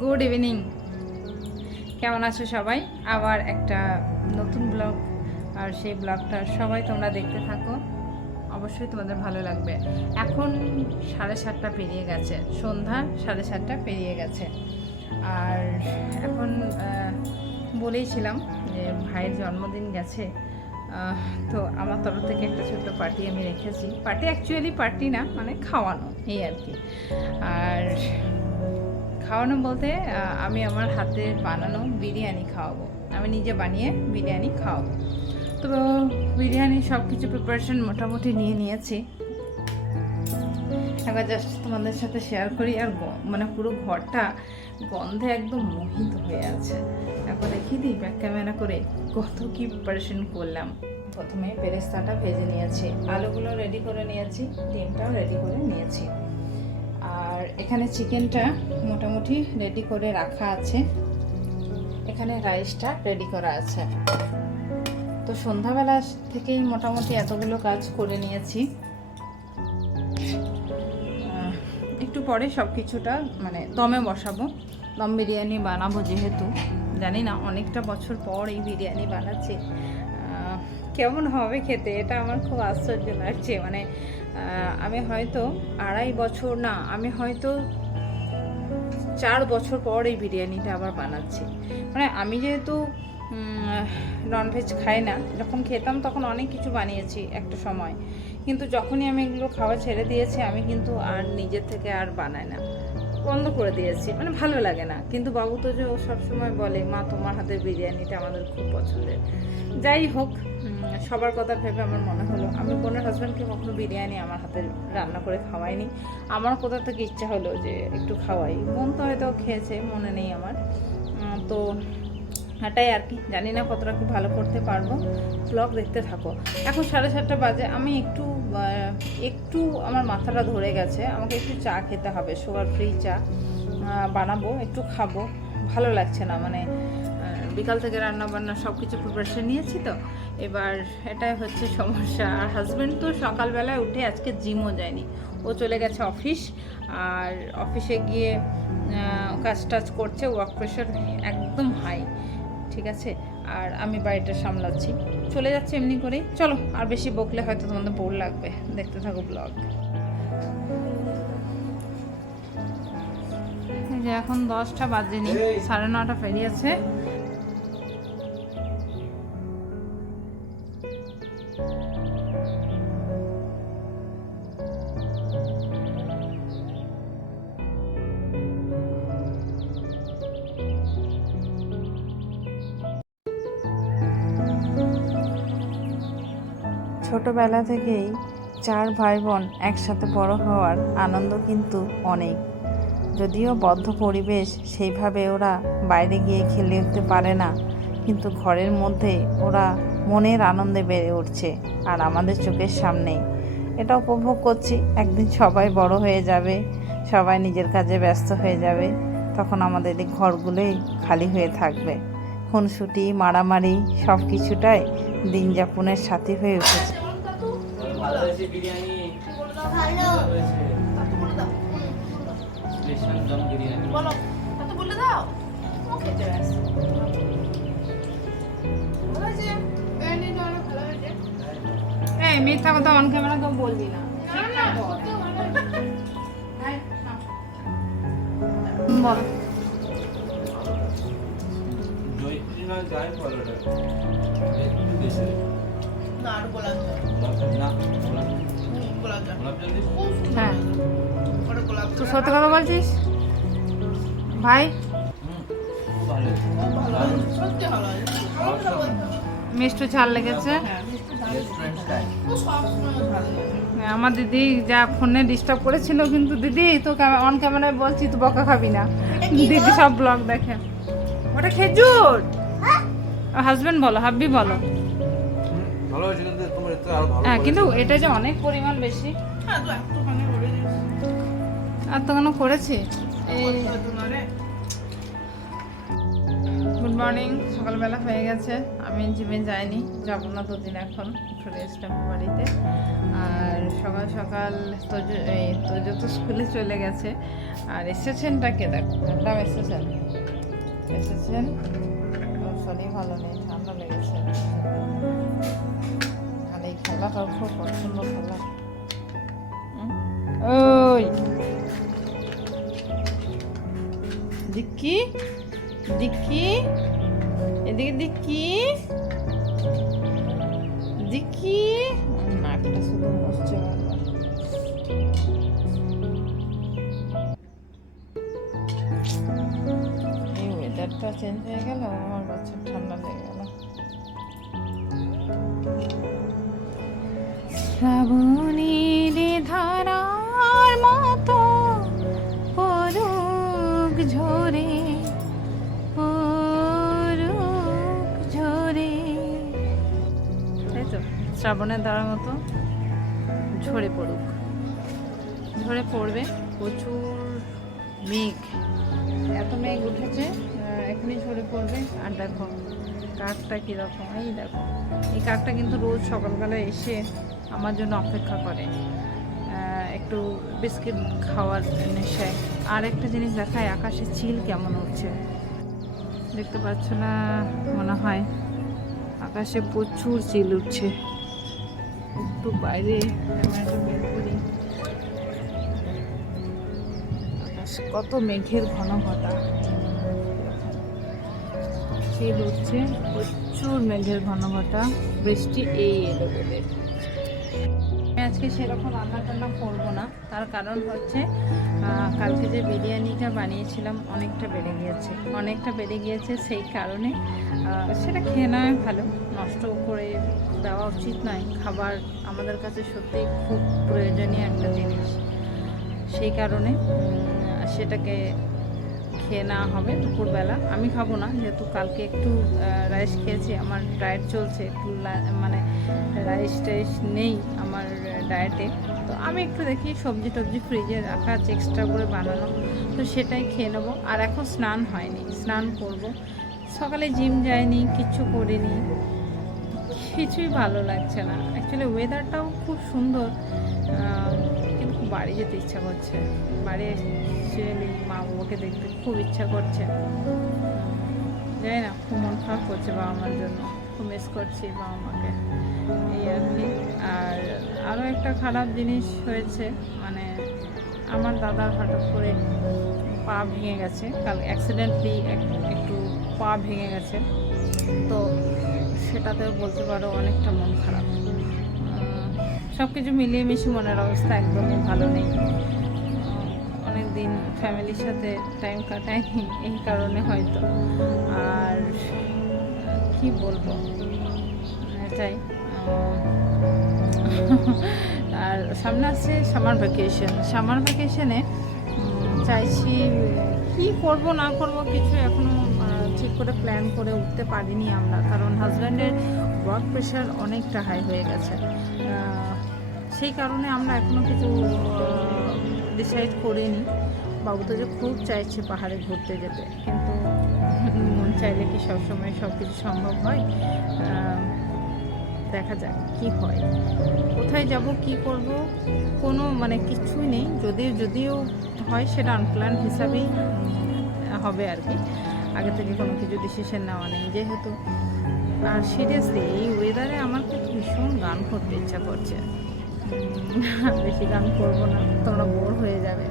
Good evening. কেমন আছো সবাই? আবার একটা নতুন ব্লগ, আর সেই ব্লগটা সবাই তোমরা দেখতে থাকো, অবশ্যই তোমাদের ভালো লাগবে। এখন 7:30 পেরিয়ে গেছে, সন্ধ্যা 7:30 পেরিয়ে গেছে। আর এখন বলেইছিলাম যে ভাইয়ের জন্মদিন গেছে, তো আমার তরফ থেকে একটা ছোট্ট পার্টি আমি রেখেছি। পার্টি অ্যাকচুয়ালি পার্টি না, মানে খাওয়ানো এই আর কি। আর খাওয়ানো বলতে আমি আমার হাতে বানানো বিরিয়ানি খাওয়াবো, আমি নিজে বানিয়ে বিরিয়ানি খাওয়াবো। তো বিরিয়ানি সব কিছু প্রিপারেশন মোটামুটি নিয়ে নিয়েছি। একবার জাস্ট তোমাদের সাথে শেয়ার করি। আর মানে পুরো ঘরটা গন্ধে একদম মোহিত হয়ে আছে। একবার দেখিয়ে দিই ব্যাক ক্যামেরা করে কত কি প্রিপারেশন করলাম। প্রথমে পেরেস্তাটা ভেজে নিয়েছি, আলুগুলো রেডি করে নিয়েছি, ডিমটাও রেডি করে নিয়েছি। আর এখানে চিকেনটা মোটামুটি রেডি করে রাখা আছে, এখানে রাইসটা রেডি করা আছে। তো সন্ধ্যাবেলা থেকেই মোটামুটি এতগুলো কাজ করে নিয়েছি। একটু পরে সব কিছুটা মানে দমে বসাবো, দম বিরিয়ানি বানাবো। যেহেতু জানি না, অনেকটা বছর পর এই বিরিয়ানি বানাচ্ছি, কেমন হবে খেতে এটা আমার খুব আশ্চর্য লাগছে। মানে আমি হয়তো 2.5 বছর না, আমি হয়তো 4 বছর পর এই বিরিয়ানিটা আবার বানাচ্ছি। মানে আমি যেহেতু ননভেজ খাই না, যখন খেতাম তখন অনেক কিছু বানিয়েছি একটা সময়, কিন্তু যখনই আমি এগুলো খাওয়া ছেড়ে দিয়েছি আমি কিন্তু আর নিজের থেকে আর বানাই না, বন্ধ করে দিয়েছি। মানে ভালো লাগে না। কিন্তু বাবু তো যে ও সবসময় বলে, মা তোমার হাতের বিরিয়ানিটা আমাদের খুব পছন্দের। যাই হোক, সবার কথা ভেবে আমার মনে হলো, আমি বোনের হাজব্যান্ডকে কখনো বিরিয়ানি আমার হাতে রান্না করে খাওয়াইনি। আমার কোথা থেকে ইচ্ছা হলো যে একটু খাওয়াই। বোন তো হয়তো খেয়েছে, মনে নেই আমার। তো এটাই আর কি, জানি না কতটা কি ভালো করতে পারবো। ব্লগ দেখতে থাকো। এখন 7:30 বাজে, আমি একটু আমার মাথাটা ধরে গেছে, আমাকে একটু চা খেতে হবে, সুগার ফ্রি চা বানাবো, একটু খাবো। ভালো লাগছে না, মানে বিকাল থেকে রান্না বান্না সব কিছু প্রিপারেশন নিয়েছি, তো এবার এটাই হচ্ছে সমস্যা। আর হাজব্যান্ড তো সকালবেলায় উঠে আজকে জিমও যায়নি, ও চলে গেছে অফিস। আর অফিসে গিয়ে কাজ টাজ করছে, ওয়ার্ক প্রেশার একদম হাই, ঠিক আছে। আর আমি বাড়িটা সামলাচ্ছি, চলে যাচ্ছে এমনি করেই। চলো, আর বেশি বকলে হয়তো তোমাদের বোর লাগবে, দেখতে থাকো ব্লগ। এই যে এখন 10টা বাজেনি, 9:30 পেরিয়েছে। ছোটবেলা থেকেই 4 ভাই বোন একসাথে বড় হওয়ার আনন্দ কিন্তু অনেক। যদিও বদ্ধ পরিবেশ, সেইভাবে ওরা বাইরে গিয়ে খেলে উঠতে পারে না, কিন্তু ঘরের মধ্যে ওরা মনের আনন্দে বেড়ে উঠছে, আর আমাদের চোখের সামনেই। এটা উপভোগ করছি। একদিন সবাই বড় হয়ে যাবে, সবাই নিজের কাজে ব্যস্ত হয়ে যাবে, তখন আমাদের এই ঘরগুলোই খালি হয়ে থাকবে। খুনসুটি, মারামারি সব কিছুটাই দিন যাপনের সাথী হয়ে উঠেছে। মিথ্যা কথা অন ক্যামেরা তো বলবি না। বল। হ্যাঁ, তুই সত্যি কথা বলছিস ভাই? মিষ্টি ঝাল লেগেছে। আমার দিদি যা ফোনে ডিস্টার্ব করেছিল, কিন্তু দিদি তো অন ক্যামেরায় বলছি তুই বকা খাবি না। দিদি সব ব্লগ দেখে। ওটা খেজুর। হাজবেন্ড বলো, হাব্বি বলো। হ্যাঁ, কিন্তু এটা যে অনেক পরিমাণ বেশি। আর তো কেন করেছি। গুড মর্নিং, সকালবেলা হয়ে গেছে। আমি জিমে যাইনি, যাবো না দুদিন, এখন একটু রেস্ট নেবো বাড়িতে। আর সকাল সকাল তোজো তো স্কুলে চলে গেছে, আর এসেছেনটাকে দেখো, ম্যাডাম এসেছেন, ওর শরীর ভালো নেই, ঠান্ডা লেগেছে। আর এই খেলাটাও খুব পছন্দ খেলা। ওই দিক্কি দিক্কি, এদিকে দিক্কি দিক্কি, নাকটা শুধু মরছে বারবার। এই ওয়েদারটা চেঞ্জ হয়ে গেল, আমার বাচ্চার ঠান্ডা লেগে গেল। শ্রাবণীর ধারার মতো পরুক ঝরে, পরুক ঝরে, তাই তো, শ্রাবণের ধারার মতো ঝরে পড়ুক, ঝরে পড়বে। প্রচুর মেঘ, এত মেঘ উঠেছে, এখনই ঝরে পড়বে। আর দেখো কাকটা কীরকম, এই দেখো, এই কাকটা কিন্তু রোজ সকালবেলা এসে আমার জন্য অপেক্ষা করে, একটু বিস্কিট খাওয়ার নেশায়। আর একটা জিনিস দেখায়, আকাশে চিল কেমন উঠছে, দেখতে পাচ্ছ না মনে হয়? আকাশে প্রচুর চিল উঠছে। একটু বাইরে ক্যামেরাটা বের করি, আকাশ কত মেঘের ঘন ঘটা, চিল উঠছে, প্রচুর মেঘের ঘন ঘটা, বৃষ্টি এই এলো বলে। আমি আজকে সেরকম রান্না টান্না করবো না, তার কারণ হচ্ছে কালকে যে বিরিয়ানিটা বানিয়েছিলাম অনেকটা বেড়ে গিয়েছে, সেই কারণে সেটা খেয়ে নেওয়াই ভালো, নষ্ট করে দেওয়া উচিত নয়। খাবার আমাদের কাছে সত্যিই খুব প্রয়োজনীয় একটা জিনিস, সেই কারণে সেটাকে খেয়ে নেওয়া হবে দুপুরবেলা। আমি খাবো না, যেহেতু কালকে একটু রাইস খেয়েছি, আমার ডায়েট চলছে, একটু মানে রাইস টাইস নেই আমার ডায়েটে। তো আমি একটু দেখি সবজি টবজি ফ্রিজে রাখা আছে এক্সট্রা করে বানানো, তো সেটাই খেয়ে নেবো। আর এখন স্নান হয়নি, স্নান করব। সকালে জিম যাইনি, কিচ্ছু করিনি, কিছুই ভালো লাগছে না। অ্যাকচুয়ালি ওয়েদারটাও খুব সুন্দর, কিন্তু বাড়ি যেতে ইচ্ছা করছে, বাড়ি এসে মা বাবাকে দেখতে খুব ইচ্ছা করছে। জানি না, খুব মন খারাপ করছে বাবা মার জন্য, খুব মিস করছি বাবা মাকে, এই আর কি। আর আরও একটা খারাপ জিনিস হয়েছে, মানে আমার দাদার হঠাৎ করে পা ভেঙে গেছে, কাল অ্যাক্সিডেন্টলি একটু পা ভেঙে গেছে, তো সেটাতেও বলতে পারো অনেকটা মন খারাপ। সব কিছু মিলিয়ে মিশিয়ে মনের অবস্থা একদমই ভালো নেই। অনেক দিন ফ্যামিলির সাথে টাইম কাটায়নি, এই কারণে হয়তো। আর কি বলবো, এটাই। আর সামনে আসছে সামার ভ্যাকেশনে চাইছি কি করব না করব কিছু এখনও ঠিক করে প্ল্যান করে উঠতে পারিনি আমরা, কারণ হাজব্যান্ডের ওয়ার্ক প্রেশার অনেকটা হাই হয়ে গেছে, সেই কারণে আমরা এখনও কিছু ডিসাইড করিনি। বাবু তো যে খুব চাইছে পাহাড়ে ঘুরতে যেতে, কিন্তু মন চাইলে কি সবসময় সব কিছু সম্ভব হয়? দেখা যাক কি হয়, কোথায় যাব, কি করব, কোনো মানে কিছুই নেই। যদিও হয় সেটা আনপ্ল্যান হিসাবেই হবে আর কি, আগে থেকে কোনো কিছু ডিসিশন নেওয়া নেই যেহেতু। আর সিরিয়াসলি এই ওয়েদারে আমার কিন্তু ভীষণ গান করতে ইচ্ছা করছে। বেশি গান করবো না, তোমরা বোর হয়ে যাবে।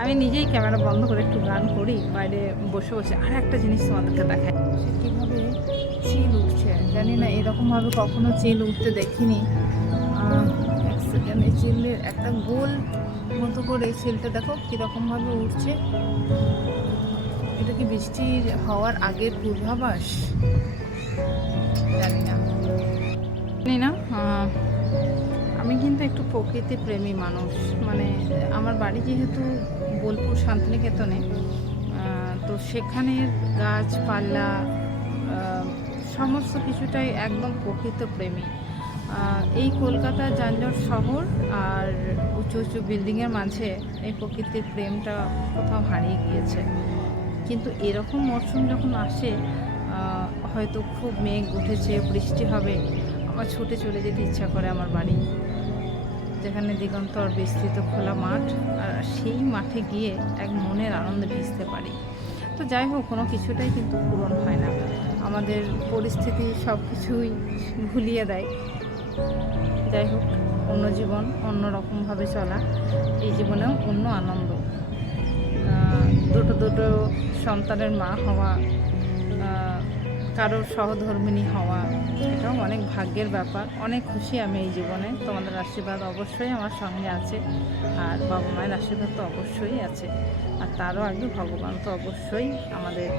আমি নিজেই ক্যামেরা বন্ধ করে একটু গান করি বাইরে বসে বসে। আর একটা জিনিস তোমাদেরকে দেখাই, সে কীভাবে চিল উঠছে, জানি না এরকমভাবে কখনো চিল উঠতে দেখিনি। এক সেকেন্ড, এই চিলের একটা গোল মতো করে চিলটা দেখো কীরকমভাবে উঠছে। এটা কি বৃষ্টির হওয়ার আগের পূর্বাভাস? জানি না। আমি কিন্তু একটু প্রকৃতি প্রেমী মানুষ, মানে আমার বাড়ি যেহেতু বোলপুর শান্তিনিকেতনে, তো সেখানের গাছপালা সমস্ত কিছুটাই একদম প্রকৃত প্রেমী। এই কলকাতা যানজট শহর আর উঁচু উঁচু বিল্ডিংয়ের মাঝে এই প্রকৃতির প্রেমটা কোথাও হারিয়ে গিয়েছে। কিন্তু এরকম মরশুম যখন আসে হয়তো খুব মেঘ উঠেছে, বৃষ্টি হবে, আমার ছুটে চলে যেতে ইচ্ছা করে আমার বাড়ি, যেখানে দিগন্তর বিস্তৃত খোলা মাঠ, আর সেই মাঠে গিয়ে এক মনের আনন্দে ভিজতে পারি। তো যাই হোক, কোনো কিছুটাই কিন্তু পূরণ হয় না, আমাদের পরিস্থিতি সব কিছুই ভুলিয়ে দেয়। যাই হোক, অন্য জীবন, অন্য রকমভাবে চলা, এই জীবনেও অন্য আনন্দ। দুটো সন্তানের মা হওয়া, কারোর সহধর্মিণী হওয়া, এটাও অনেক ভাগ্যের ব্যাপার। অনেক খুশি আমি এই জীবনে। তোমাদের আশীর্বাদ অবশ্যই আমার সঙ্গে আছে, আর বাবা মায়ের আশীর্বাদ তো অবশ্যই আছে, আর তারও আগে ভগবান তো অবশ্যই আমাদের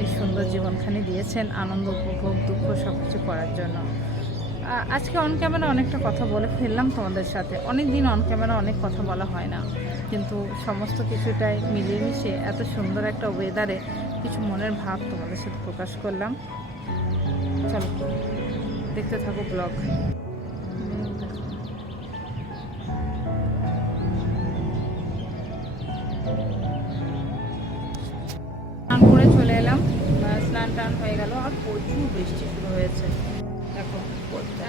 এই সুন্দর জীবনখানি দিয়েছেন আনন্দ উপভোগ, দুঃখ সব কিছু করার জন্য। আজকে অন ক্যামেরা অনেকটা কথা বলে ফেললাম তোমাদের সাথে। অনেক দিন অন ক্যামেরা অনেক কথা বলা হয় না, কিন্তু সমস্ত কিছুটাই মিলিয়ে মিশে এত সুন্দর একটা ওয়েদারে কিছু মনের ভাব তোমাদের সাথে প্রকাশ করলাম। চলো দেখতে থাকো ব্লগ। স্নান করে চলে এলাম, স্নান টান হয়ে গেল, আর প্রচুর বৃষ্টি শুরু হয়েছে। দেখো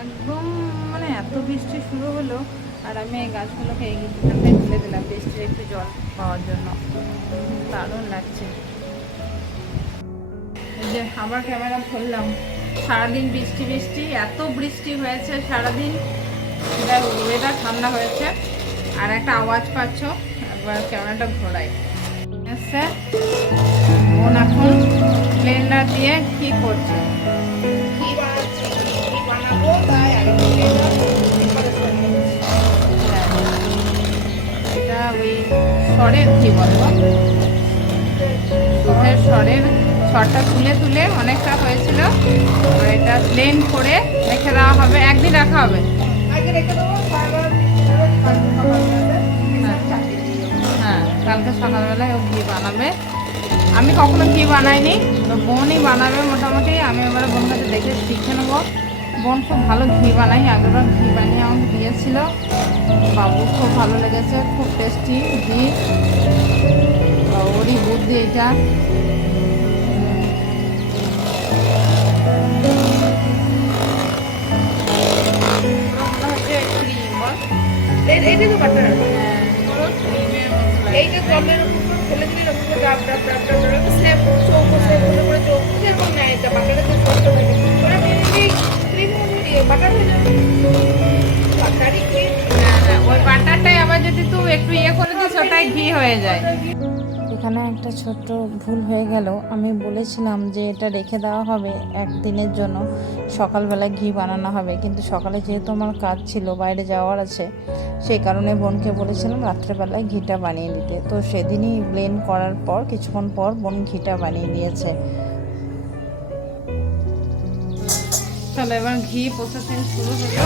একদম মানে এত বৃষ্টি শুরু হলো, আর আমি এই গাছগুলোকে এইখানটায় তুলে দিলাম বৃষ্টির একটু জল পাওয়ার জন্য। দারুণ লাগছে। যে আবার ক্যামেরা ধরলাম, সারাদিন বৃষ্টি বৃষ্টি, এত বৃষ্টি হয়েছে সারাদিন, ওয়েদার ঠান্ডা হয়েছে। আর একটা আওয়াজ পাচ্ছ, একবার ক্যামেরাটা ঘোরাই এসছে। বোন এখন ব্লেন্ডার দিয়ে কি করছে, এটা ওই সরের ঘি বলবো, দুধের সরের সরটা তুলে তুলে অনেকটা হয়েছিল, এটা ব্লেন্ড করে রেখে দেওয়া হবে, একদিন রাখা হবে। হ্যাঁ, কালকে সকালবেলায় ও ঘি বানাবে। আমি কখনো ঘি বানাইনি, তো বোনই বানাবে মোটামুটি। আমি এবারে বোন কাছে দেখে শিখে নেবো। বোন খুব ভালো ঘি বানাই, আগেবার ঘি বানিয়ে আমাকে দিয়েছিল, বাবু খুব ভালো লেগেছে, খুব টেস্টি ঘি। ওরই বুদ্ধি এটা। ওই বাটারটাই আবার যদি তুই একটু ইয়ে করে দিস, ওটাই ঘি হয়ে যায়। এখানে একটা ছোট্ট ভুল হয়ে গেল, আমি বলেছিলাম যে এটা রেখে দেওয়া হবে একদিনের জন্য, সকালবেলায় ঘি বানানো হবে, কিন্তু সকালে যেহেতু আমার কাজ ছিল, বাইরে যাওয়ার আছে, সেই কারণে বোনকে বলেছিলাম রাত্রেবেলায় ঘিটা বানিয়ে দিতে। তো সেদিনই ব্লেন্ড করার পর কিছুক্ষণ পর বোন ঘিটা বানিয়ে দিয়েছে। চলো এবার ঘি প্রসেসিং শুরু হলো।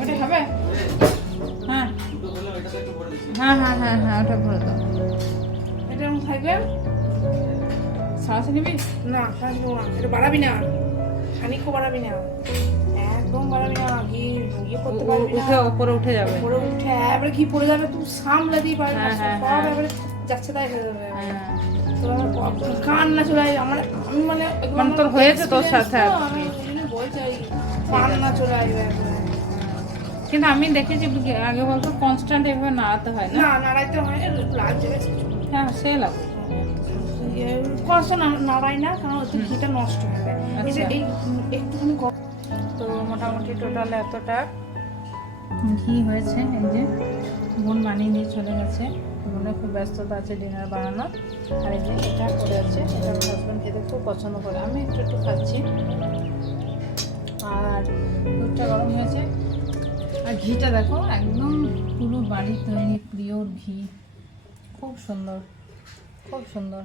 ওটা হবে? হ্যাঁ হ্যাঁ হ্যাঁ হ্যাঁ হ্যাঁ, ওটা ভরে দাও। এটা খাইবে? সারাসি নিবি? না, খাইবো না। এটা বাড়াবি না, খানিকও বাড়াবি না, একদম বাড়াবি না। ঘি ইয়ে করতে পারবি না, উপরে উঠে যাবে, উপরে উঠে এবারে ঘি পড়ে যাবে, তুই সামলে দিই পারবি না, সব এবারে যাচ্ছে তাই হয়ে যাবে। কান্না চলে আমার, আমি মানে তোর হয়েছে তোর সাথে, আমি বলছি কান্না চলে আসবে। কিন্তু আমি দেখেছি আগে বলতো কনস্ট্যান্ট এভাবে নাড়াতে হয় না, নাড়াইতে হয়, লাগছে। হ্যাঁ, সে লাগে কনস্ট্যান্ট নাড়াই না, কারণ ওতে ঘিটা নষ্ট হবে। এই একটুখানি। তো মোটামুটি টোটাল এতটা ঘি হয়েছে, এই যে বোন বানিয়ে দিয়ে চলে গেছে, বোনের খুব ব্যস্ততা আছে ডিনার বানানোর। আর এই যে এটা করে আছে, এটা আমার হাজব্যান্ড খেতে খুব পছন্দ করে, আমি একটু একটু খাচ্ছি। আর দুধটা গরম হয়েছে, আর ঘিটা দেখো একদম পুরো বাড়ির তৈরি পিওর ঘি, খুব সুন্দর খুব সুন্দর।